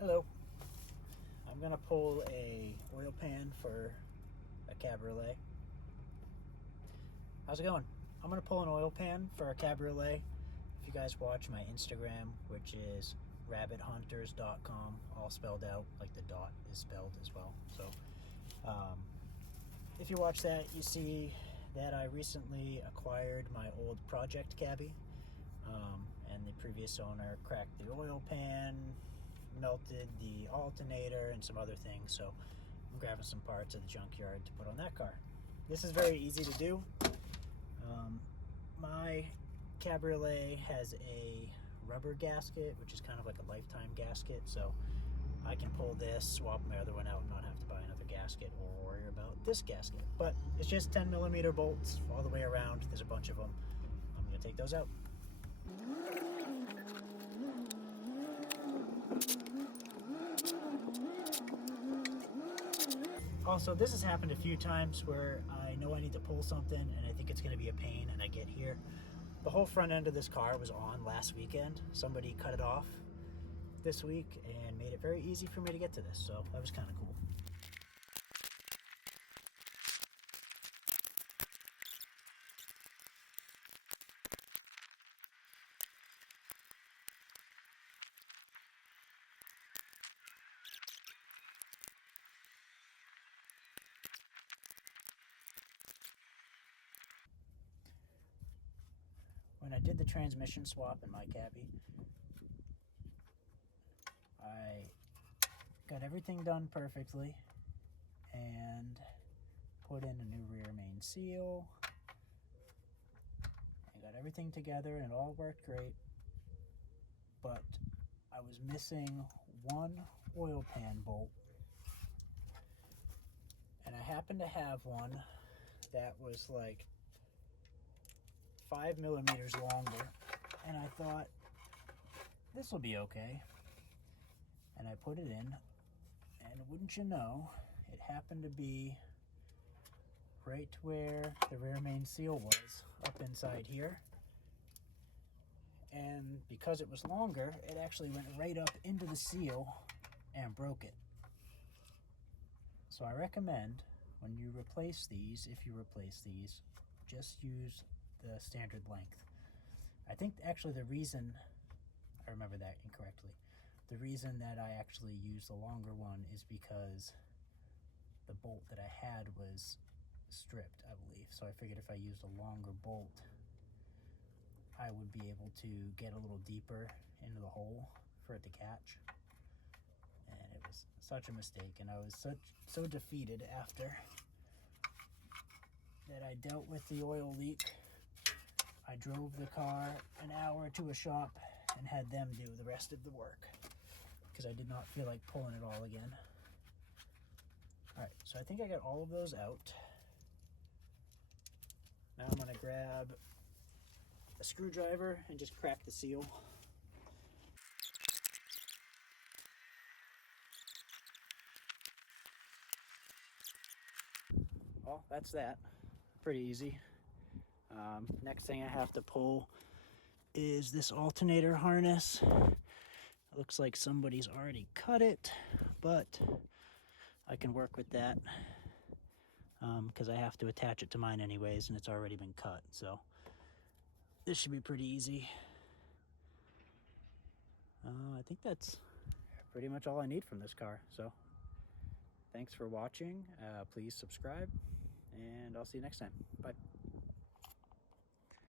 Hello. I'm gonna pull a oil pan for a Cabriolet. How's it going? I'm gonna pull an oil pan for a Cabriolet. If you guys watch my Instagram, which is rabbithunters.com, all spelled out, like the dot is spelled as well. So if you watch that, you see that I recently acquired my old project cabbie, and the previous owner cracked the oil pan, melted the alternator, and some other things. So I'm grabbing some parts at the junkyard to put on that car. This is very easy to do. My Cabriolet has a rubber gasket, which is kind of like a lifetime gasket, so I can pull this, swap my other one out, and not have to buy another gasket or worry about this gasket. But it's just 10mm bolts all the way around. There's a bunch of them. I'm going to take those out. Also, this has happened a few times where I know I need to pull something and I think it's going to be a pain, and I get here. The whole front end of this car was on last weekend. Somebody cut it off this week and made it very easy for me to get to this, so that was kind of cool. When I did the transmission swap in my cabbie, I got everything done perfectly and put in a new rear main seal. I got everything together and it all worked great, but I was missing one oil pan bolt, and I happened to have one that was like 5mm longer, and I thought this will be okay, and I put it in, and wouldn't you know, it happened to be right where the rear main seal was, up inside here. And because it was longer, it actually went right up into the seal and broke it. So I recommend when you replace these, if you replace these, just use the standard length. I think actually the reason, I remember that incorrectly, the reason that I actually used the longer one is because the bolt that I had was stripped, I believe. So I figured if I used a longer bolt, I would be able to get a little deeper into the hole for it to catch. And it was such a mistake, and I was so defeated after that I dealt with the oil leak. I drove the car an hour to a shop and had them do the rest of the work because I did not feel like pulling it all again. Alright, so I think I got all of those out. Now I'm going to grab a screwdriver and just crack the seal. Well, that's that. Pretty easy. Next thing I have to pull is this alternator harness. It looks like somebody's already cut it, but I can work with that because I have to attach it to mine anyways, and it's already been cut. So this should be pretty easy. I think that's pretty much all I need from this car. So thanks for watching. Please subscribe, and I'll see you next time. Bye.